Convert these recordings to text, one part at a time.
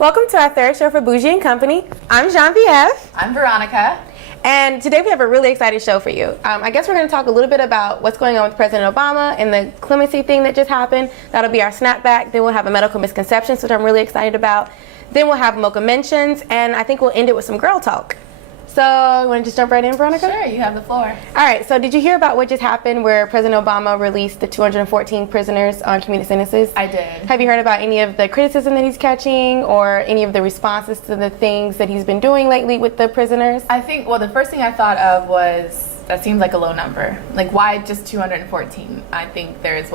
Welcome to our third show for Bougie&Co. I'm Genevieve. I'm Veronica. And today we have a really exciting show for you. I guess we're going to talk a little bit about what's going on with President Obama and the clemency thing that just happened. That'll be our snapback. Then we'll have a medical misconceptions, which I'm really excited about. Then we'll have mocha mentions, and I think we'll end it with some girl talk. So, you want to just jump right in, Veronica? Sure, you have the floor. All right, so did you hear about what just happened where President Obama released the 214 prisoners on commuted sentences? I did. Have you heard about any of the criticism that he's catching or any of the responses to the things that he's been doing lately with the prisoners? I think, well, the first thing I thought of was, that seems like a low number. Like, why just 214? I think there's,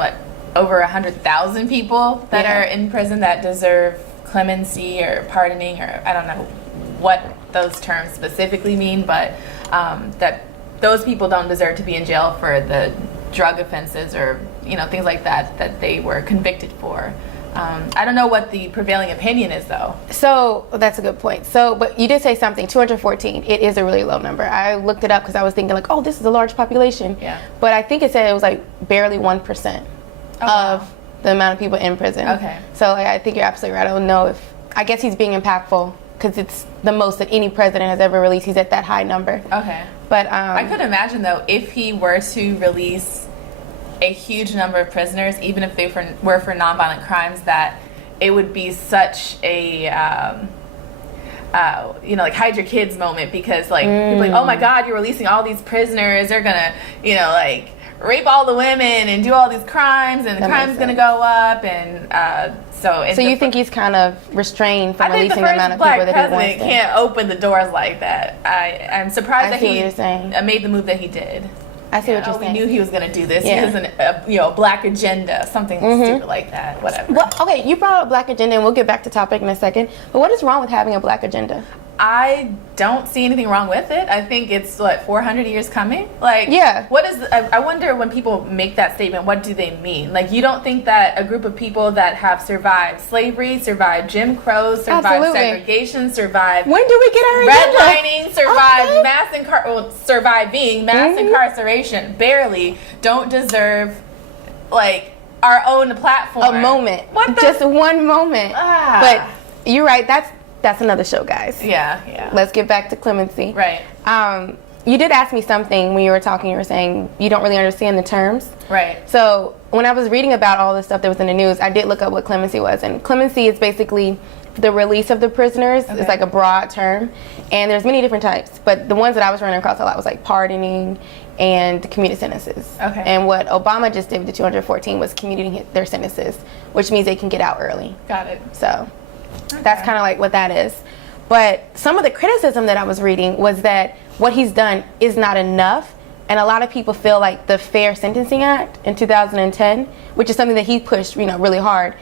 over 100,000 people that are in prison that deserve clemency or pardoning, or I don't know what those terms specifically mean, but that those people don't deserve to be in jail for the drug offenses or things like that they were convicted for. I don't know what the prevailing opinion is, though. So that's a good point. But you did say something, 214. It is a really low number. I looked it up because I was thinking like, oh, this is a large population. Yeah. But I think it said it was like barely 1% of the amount of people in prison. Okay. So I think you're absolutely right. I don't know I guess he's being impactful because it's the most that any president has ever released. He's at that high number. Okay. But I could imagine, though, if he were to release a huge number of prisoners, even if they were for nonviolent crimes, that it would be such a, like hide your kids moment, because like people are like, oh my God, you're releasing all these prisoners. They're gonna, like rape all the women and do all these crimes, and the crime's gonna go up, and so you think he's kind of restrained from releasing the amount of people that he wants to? I think the first black president can't open the doors like that. I'm surprised that he made the move that he did. I see what you're saying. We knew he was going to do this. Yeah. He has a black agenda, something stupid like that, whatever. Well, okay, you brought up black agenda, and we'll get back to topic in a second. But what is wrong with having a black agenda? I don't see anything wrong with it. I think it's 400 years coming. I wonder when people make that statement, what do they mean? Like, you don't think that a group of people that have survived slavery, survived Jim Crow, survived segregation, survived when do we get our redlining, surviving mass incarceration, barely don't deserve our own platform? A moment. Just one moment. But you're right, that's another show, guys. Yeah. Let's get back to clemency. Right. You did ask me something when you were talking. You were saying you don't really understand the terms. Right. So when I was reading about all the stuff that was in the news, I did look up what clemency was. And clemency is basically the release of the prisoners. Okay. It's like a broad term. And there's many different types. But the ones that I was running across a lot was like pardoning and commuted sentences. Okay. And what Obama just did with the 214 was commuting their sentences, which means they can get out early. Got it. So that's kind of like what that is. But some of the criticism that I was reading was that what he's done is not enough. And a lot of people feel like the Fair Sentencing Act in 2010, which is something that he pushed, really hard,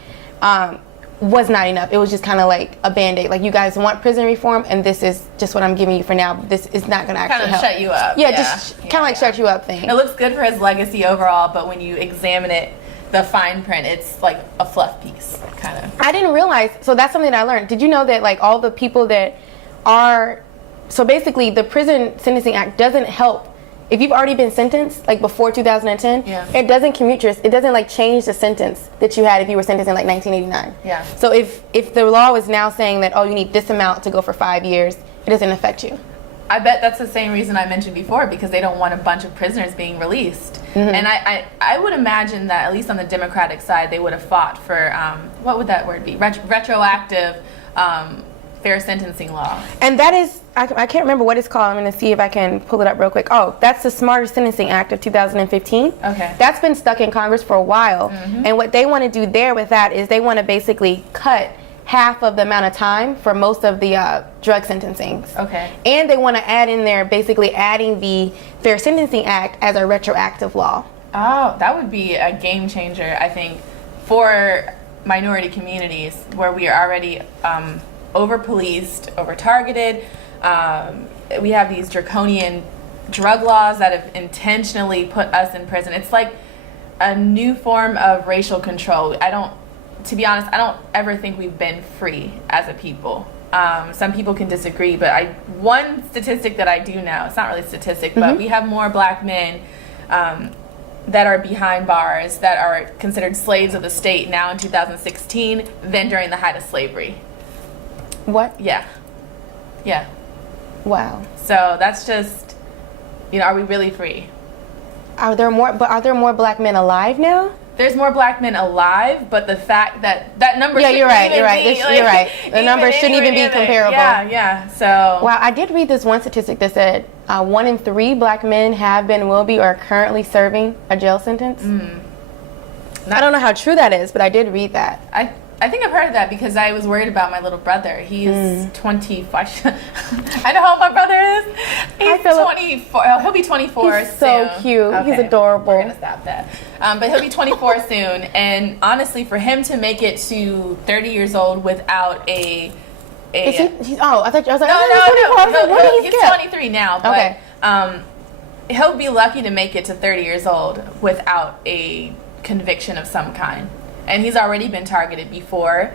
was not enough. It was just kind of like a Band-Aid. Like, you guys want prison reform, and this is just what I'm giving you for now. This is not going to actually help. Kind of shut you up. Yeah, just kind of like shut you up thing. It looks good for his legacy overall, but when you examine it, the fine print, it's like a fluff piece, kind of. I didn't realize, so that's something that I learned. Did you know that all the people that are, so basically the Prison Sentencing Act doesn't help if you've already been sentenced before 2010. It doesn't it doesn't change the sentence that you had if you were sentenced in 1989. Yeah. So if the law is now saying that, oh, you need this amount to go for 5 years, it doesn't affect you. I bet that's the same reason I mentioned before, because they don't want a bunch of prisoners being released. Mm-hmm. And I would imagine that at least on the Democratic side, they would have fought for, what would that word be? Retroactive fair sentencing law. And that is, I can't remember what it's called. I'm going to see if I can pull it up real quick. Oh, that's the Smarter Sentencing Act of 2015. Okay. That's been stuck in Congress for a while. Mm-hmm. And what they want to do there with that is they want to basically cut half of the amount of time for most of the drug sentencings. Okay. And they want to add in there, basically adding the Fair Sentencing Act as a retroactive law. Oh, that would be a game changer, I think, for minority communities where we are already over-policed, over-targeted. We have these draconian drug laws that have intentionally put us in prison. It's like a new form of racial control. To be honest, I don't ever think we've been free as a people. Some people can disagree, but one statistic that I do know, it's not really a statistic, but we have more black men that are behind bars, that are considered slaves of the state now in 2016 than during the height of slavery. What? Yeah. Yeah. Wow. So that's just, are we really free? Are there more black men alive now? There's more black men alive, but the fact that number Yeah, you're right. You're right. Be, You're right. The numbers shouldn't even be comparable. Yeah. So wow, I did read this one statistic that said 1 in 3 black men have been, will be, or are currently serving a jail sentence. I don't know how true that is, but I did read that. I think I've heard of that because I was worried about my little brother. He's 25. I know how old my brother is. He's 24. He'll be 24 He's soon. so cute. Okay. He's adorable. We're gonna stop that. But he'll be 24 soon. And honestly, for him to make it to 30 years old without I thought I was like, no. He's 23 now. But he'll be lucky to make it to 30 years old without a conviction of some kind. And he's already been targeted before.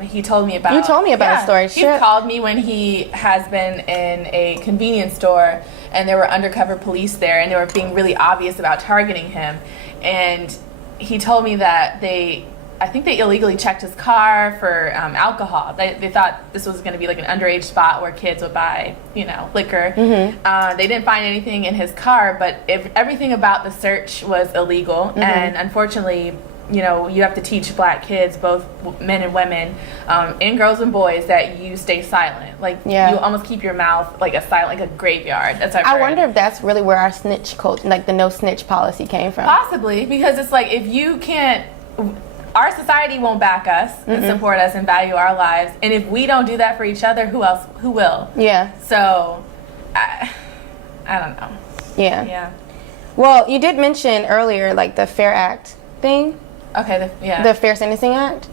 He told me about. You told me about a story. He's called me when he has been in a convenience store, and there were undercover police there, and they were being really obvious about targeting him. And he told me that I think they illegally checked his car for alcohol. They thought this was going to be like an underage spot where kids would buy, liquor. They didn't find anything in his car, but everything about the search was illegal. And unfortunately, you have to teach black kids, both men and women, and girls and boys, that you stay silent. You almost keep your mouth like a graveyard. That's what I've heard. I wonder if that's really where our snitch culture, like the no snitch policy, came from. Possibly, because it's like if you can't, our society won't back us and support us and value our lives, and if we don't do that for each other, who will? Yeah. So, I don't know. Yeah. Yeah. Well, you did mention earlier like the Fair Act thing. Okay, the Fair Sentencing Act.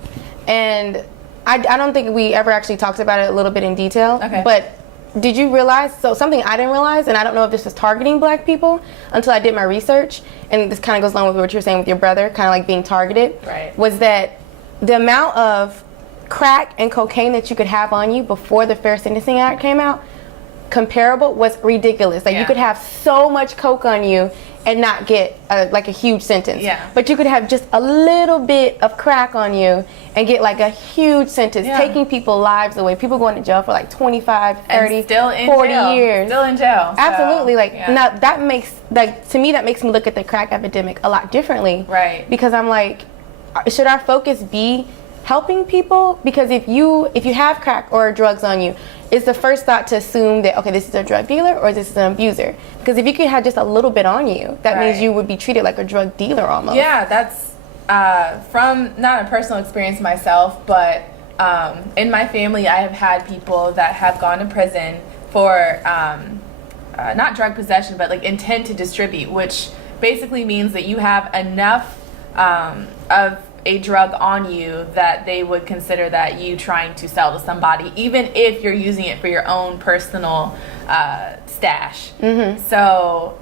And I don't think we ever actually talked about it a little bit in detail. Okay. But did you realize, so something I didn't realize, and I don't know if this was targeting black people until I did my research, and this kind of goes along with what you were saying with your brother, kind of like being targeted, right, was that the amount of crack and cocaine that you could have on you before the Fair Sentencing Act came out, comparable, was ridiculous. Like you could have so much coke on you and not get a huge sentence. Yeah. But you could have just a little bit of crack on you and get like a huge sentence, taking people's lives away. People going to jail for like 25, 30, 40 years. Still in jail. Absolutely. Now that makes, to me, that makes me look at the crack epidemic a lot differently. Right. Because I'm like, should our focus be helping people? Because if you have crack or drugs on you, it's the first thought to assume that, okay, this is a drug dealer or this is an abuser. Because if you could have just a little bit on you, that means you would be treated like a drug dealer almost. Yeah, that's from not a personal experience myself, but in my family, I have had people that have gone to prison for not drug possession, but like intent to distribute, which basically means that you have enough of a drug on you that they would consider that you trying to sell to somebody, even if you're using it for your own personal stash. So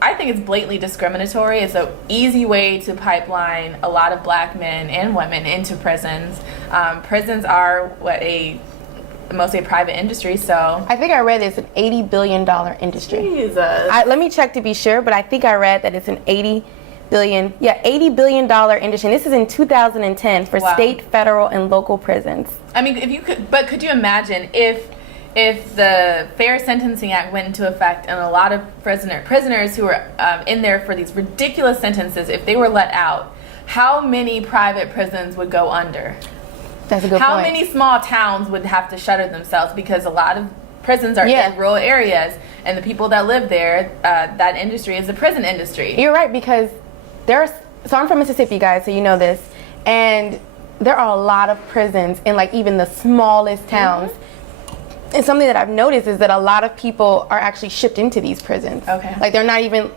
I think it's blatantly discriminatory. It's an easy way to pipeline a lot of black men and women into prisons. Prisons are mostly a private industry, so I think I read it's an $80 billion industry. Jesus. Let me check to be sure, but I think I read that it's an $80 billion industry. And this is in 2010 for state, federal, and local prisons. I mean, could you imagine if the Fair Sentencing Act went into effect and a lot of prisoners who were in there for these ridiculous sentences, if they were let out, how many private prisons would go under? That's a good point. How many small towns would have to shutter themselves because a lot of prisons are in rural areas, and the people that live there, that industry is the prison industry. You're right, because so I'm from Mississippi, guys, so you know this, and there are a lot of prisons in like even the smallest towns. And something that I've noticed is that a lot of people are actually shipped into these prisons. Okay. Like they're not even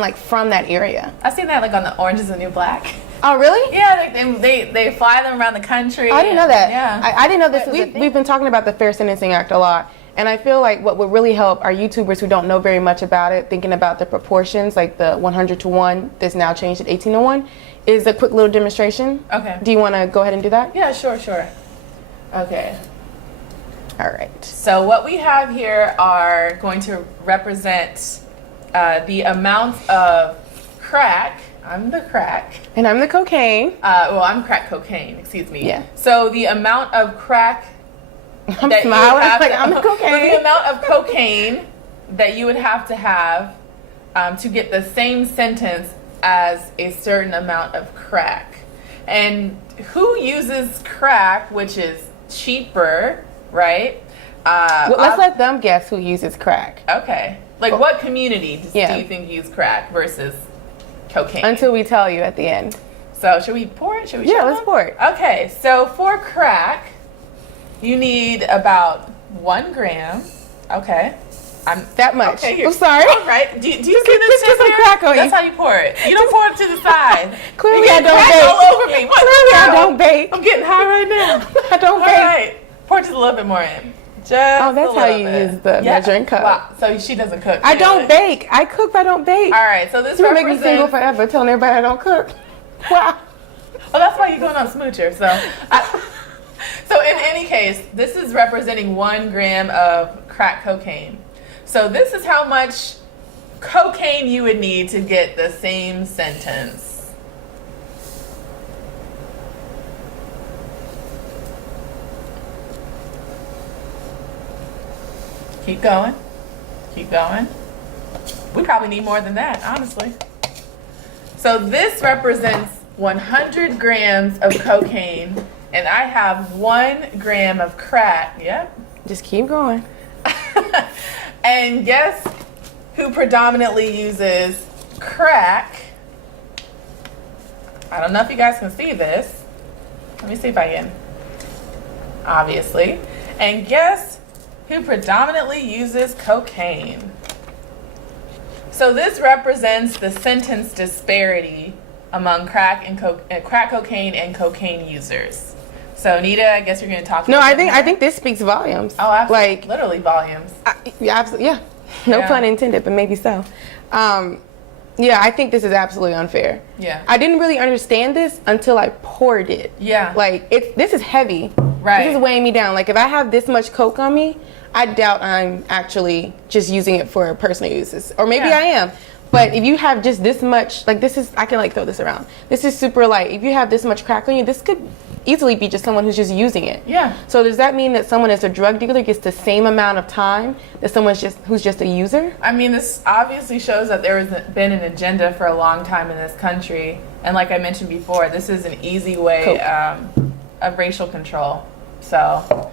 like from that area. I've seen that like on the Orange is the New Black. Oh, really? Yeah, like they fly them around the country. I didn't know that. Yeah. I didn't know this was we've been talking about the Fair Sentencing Act a lot. And I feel like what would really help our YouTubers who don't know very much about it, thinking about the proportions, like the 100-to-1 that's now changed at 18-to-1, is a quick little demonstration. Okay. Do you want to go ahead and do that? Yeah, sure. Okay. All right. So what we have here are going to represent the amount of crack I'm the crack. And I'm the cocaine. Well, I'm crack cocaine, excuse me. Yeah. So the amount of crack I'm that you would smiling. have Like, to, I'm the so cocaine. the amount of cocaine that you would have to get the same sentence as a certain amount of crack. And who uses crack, which is cheaper, right? Well, let's let them guess who uses crack. Okay. Like, what community do Yeah. you think use crack versus cocaine? Until we tell you at the end. So, should we pour it? Should we? Yeah, show let's them? pour it. Okay. So, for crack, you need about 1 gram. Okay. That much. Okay, here. I'm sorry. All right. Do you see Just this get some here? crack on That's you. how you pour it. You don't pour it to the side. Clearly You I get don't crack bake. all over me. What? Clearly I don't bake. I'm getting high right now. I don't All bake. right. Pour just a little bit more in. Just Oh, that's a how little you bit. use the measuring cup. Wow. So she doesn't cook. I don't really. bake. I cook, but I don't bake. All right. So this You're gonna make me represents. single forever, telling everybody I don't cook. Wow. Well, that's why you're going on Smoocher. So in any case, this is representing 1 gram of crack cocaine. So this is how much cocaine you would need to get the same sentence. Keep going. Keep going. We probably need more than that, honestly. So this represents 100 grams of cocaine, and I have 1 gram of crack. Yep. Just keep going. And guess who predominantly uses crack? I don't know if you guys can see this. Let me see if I can. Obviously. And guess who predominantly uses cocaine? So this represents the sentence disparity among crack cocaine and cocaine users. So Nita, I guess you're going to talk. No, about I that. think this speaks volumes. Oh, absolutely. Like, Literally volumes. yeah, absolutely. Yeah. No Yeah. pun intended, but maybe so. Yeah, I think this is absolutely unfair. Yeah. I didn't really understand this until I poured it. Yeah. Like, this is heavy. Right. This is weighing me down. Like, if I have this much Coke on me, I doubt I'm actually just using it for personal uses. Or maybe Yeah. I am. But if you have just this much, like, this is, I can, like, throw this around. This is super light. If you have this much crack on you, this could easily be just someone who's just using it. Yeah. So does that mean that someone as a drug dealer gets the same amount of time that someone who's just a user? I mean, this obviously shows that there has been an agenda for a long time in this country. And like I mentioned before, this is an easy way of racial control. So,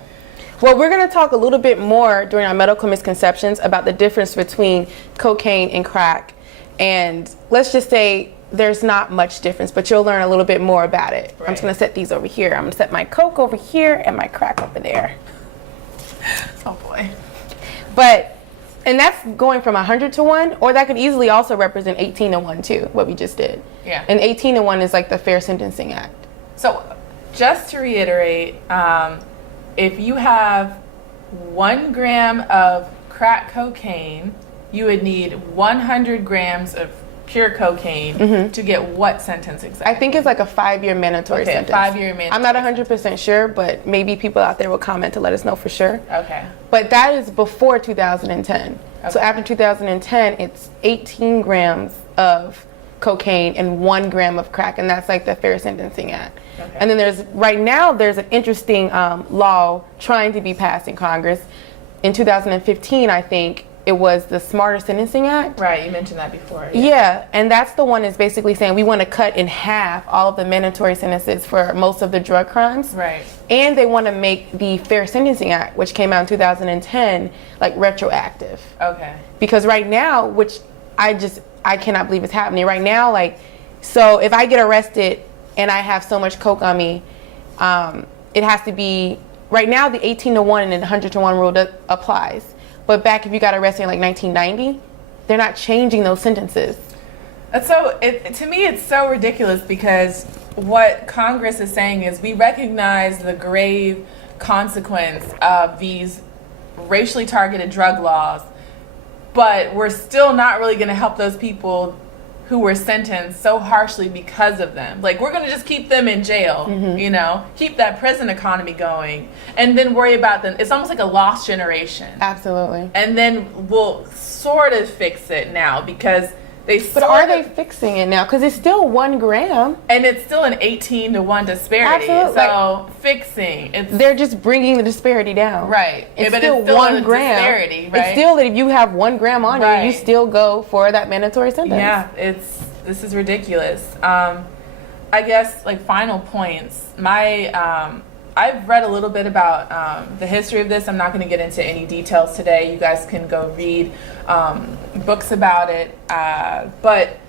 Well, we're going to talk a little bit more during our medical misconceptions about the difference between cocaine and crack. And let's just say there's not much difference, but you'll learn a little bit more about it. Right. I'm just going to set these over here. I'm going to set my Coke over here and my crack over there. oh boy. And that's going from 100 to 1, or that could easily also represent 18 to 1 too, what we just did. Yeah. And 18 to 1 is like the Fair Sentencing Act. So, just to reiterate, if you have 1 gram of crack cocaine, you would need 100 grams of pure cocaine to get what sentence exactly? I think it's like a 5-year mandatory Okay, a sentence. 5-year mandatory I'm not 100% sure, but maybe people out there will comment to let us know for sure. Okay. But that is before 2010. So Okay. after 2010, it's 18 grams of cocaine and 1 gram of crack, and that's like the Fair Sentencing Act. Okay. And then there's an interesting law trying to be passed in Congress. In 2015, I think, it was the Smarter Sentencing Act. Right, you mentioned that before. Yeah, and that's the one that's basically saying we want to cut in half all of the mandatory sentences for most of the drug crimes. Right. And they want to make the Fair Sentencing Act, which came out in 2010, like retroactive. Okay. Because right now, which I cannot believe is happening right now, like, so if I get arrested and I have so much Coke on me, it has to be, right now the 18 to 1 and the 100 to 1 rule applies. But back if you got arrested in like 1990, they're not changing those sentences. To me, it's so ridiculous because what Congress is saying is we recognize the grave consequence of these racially targeted drug laws, but we're still not really going to help those people who were sentenced so harshly because of them. Like, we're going to just keep them in jail, keep that prison economy going, and then worry about them. It's almost like a lost generation. Absolutely. And then we'll sort of fix it now because But are they fixing it now? Because it's still 1 gram. And it's still an 18-to-1 disparity. Absolutely. So fixing. They're just bringing the disparity down. Right. It's still 1 gram. Disparity, right? It's still that if you have 1 gram on you, you still go for that mandatory sentence. Yeah, this is ridiculous. I guess like final points. I've read a little bit about the history of this. I'm not going to get into any details today. You guys can go read books about it. But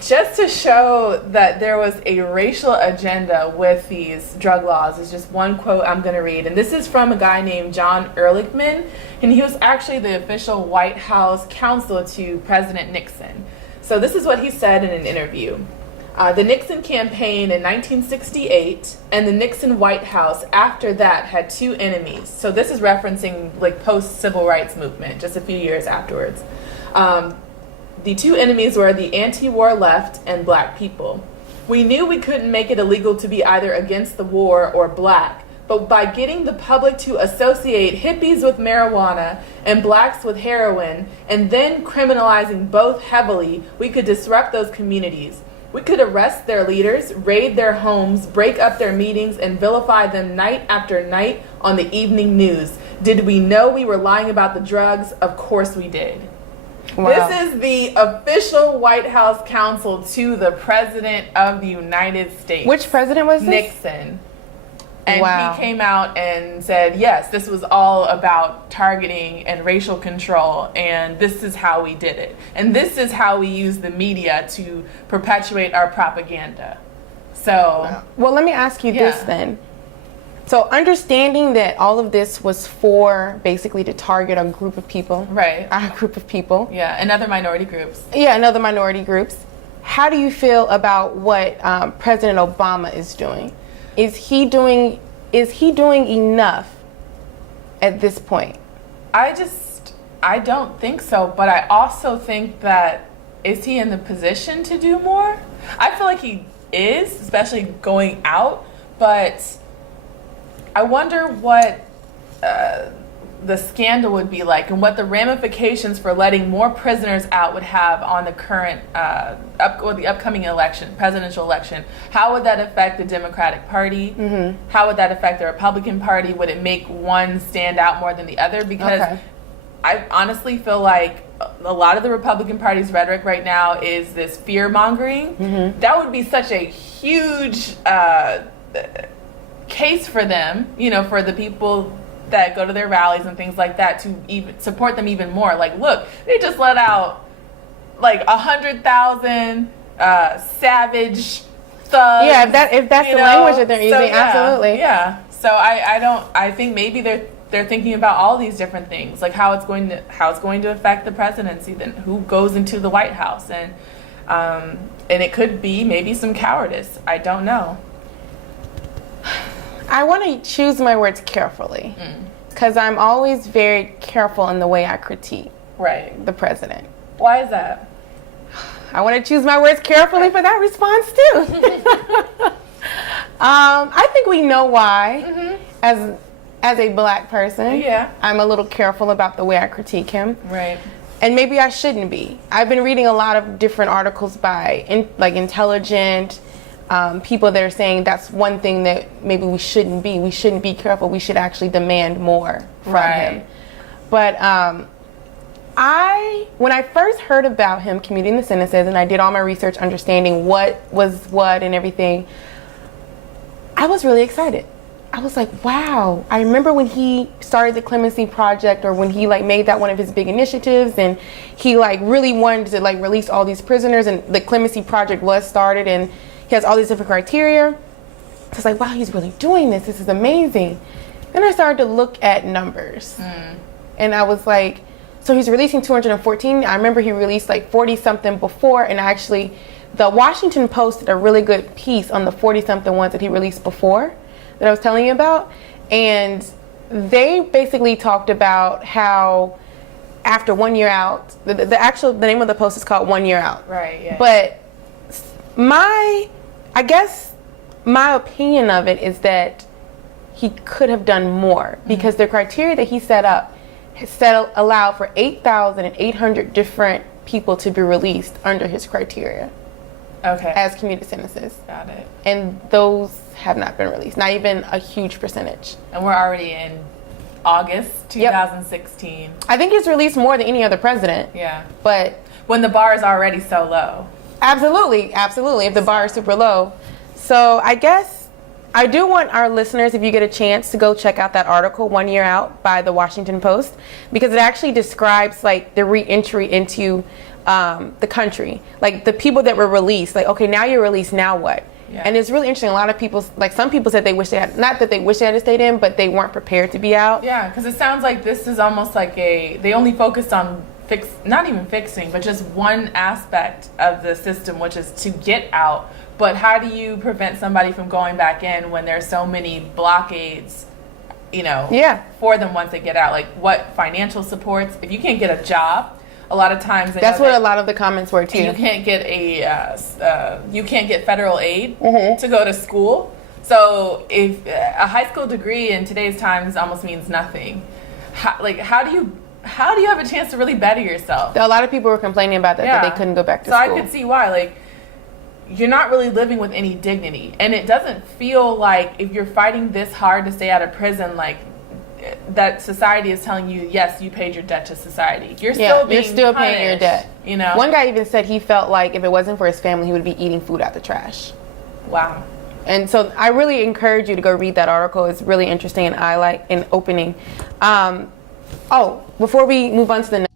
just to show that there was a racial agenda with these drug laws is just one quote I'm going to read. And this is from a guy named John Ehrlichman. And he was actually the official White House counsel to President Nixon. So this is what he said in an interview. The Nixon campaign in 1968 and the Nixon White House after that had 2 enemies. So this is referencing like post-civil rights movement, just a few years afterwards. The 2 enemies were the anti-war left and black people. We knew we couldn't make it illegal to be either against the war or black, but by getting the public to associate hippies with marijuana and blacks with heroin and then criminalizing both heavily, we could disrupt those communities. We could arrest their leaders, raid their homes, break up their meetings, and vilify them night after night on the evening news. Did we know we were lying about the drugs? Of course we did. Wow. This is the official White House counsel to the President of the United States. Which president was this? Nixon. And he came out and said, yes, this was all about targeting and racial control, and this is how we did it. And this is how we use the media to perpetuate our propaganda. So... Well, let me ask you this then. So understanding that all of this was for basically to target a group of people. Right. A group of people. Yeah, and other minority groups. Yeah, and other minority groups. How do you feel about what President Obama is doing? Is he doing enough at this point? I don't think so, but I also think that, is he in the position to do more? I feel like he is, especially going out, but I wonder what the scandal would be like and what the ramifications for letting more prisoners out would have on the current the upcoming election, presidential election. How would that affect the Democratic Party? Mm-hmm. How would that affect the Republican Party? Would it make one stand out more than the other? Because I honestly feel like a lot of the Republican Party's rhetoric right now is this fear-mongering. Mm-hmm. That would be such a huge case for them, for the people that go to their rallies and things like that, to even support them even more. Like, look, they just let out like 100,000 savage thugs. Yeah, if that's the language that they're using, absolutely. Yeah. So I think maybe they're thinking about all these different things, like how it's going to affect the presidency, then who goes into the White House, and it could be maybe some cowardice. I don't know. I want to choose my words carefully because I'm always very careful in the way I critique the president. Why is that? I want to choose my words carefully for that response too. I think we know why. As a black person, I'm a little careful about the way I critique him. Right. And maybe I shouldn't be. I've been reading a lot of different articles by intelligent people that are saying that's one thing that maybe we shouldn't be. We shouldn't be careful. We should actually demand more from him. But when I first heard about him commuting the sentences, and I did all my research understanding what was what and everything, I was really excited. I was like, wow. I remember when he started the Clemency Project, or when he made that one of his big initiatives, and he really wanted to release all these prisoners, and the Clemency Project was started, and he has all these different criteria. So it's like, wow, he's really doing this. This is amazing. Then I started to look at numbers. And I was like, so he's releasing 214. I remember he released 40-something before. And actually, the Washington Post did a really good piece on the 40-something ones that he released before that I was telling you about. And they basically talked about how after 1 year out, the name of the post is called 1 Year Out. Right, yeah. But I guess my opinion of it is that he could have done more, because the criteria that he set up allowed for 8,800 different people to be released under his criteria Okay. as commuted sentences. Got it. And those have not been released, not even a huge percentage. And we're already in August 2016. I think he's released more than any other president. Yeah. But When the bar is already so low. absolutely, if the bar is super low. So I guess I do want our listeners, if you get a chance, to go check out that article, 1 Year Out, by the Washington Post, because it actually describes like the re-entry into the country, like the people that were released. Like, okay, now you're released, now what? Yeah. And it's really interesting. A lot of people, like some people said they wish they had, not that they wish they had stayed in, but they weren't prepared to be out. Yeah, because it sounds like this is almost like they only focused on not even fixing, but just one aspect of the system, which is to get out. But how do you prevent somebody from going back in when there's so many blockades, for them once they get out? Like what financial supports? If you can't get a job, a lot of times that's what a lot of the comments were too. You can't get you can't get federal aid to go to school. So if a high school degree in today's times almost means nothing. How do you have a chance to really better yourself? A lot of people were complaining about that they couldn't go back to school. So I could see why. Like, you're not really living with any dignity, and it doesn't feel like if you're fighting this hard to stay out of prison, like that society is telling you, yes, you paid your debt to society. You're still paying your debt. One guy even said he felt like if it wasn't for his family, he would be eating food out the trash. Wow. And so I really encourage you to go read that article. It's really interesting and opening. Before we move on to the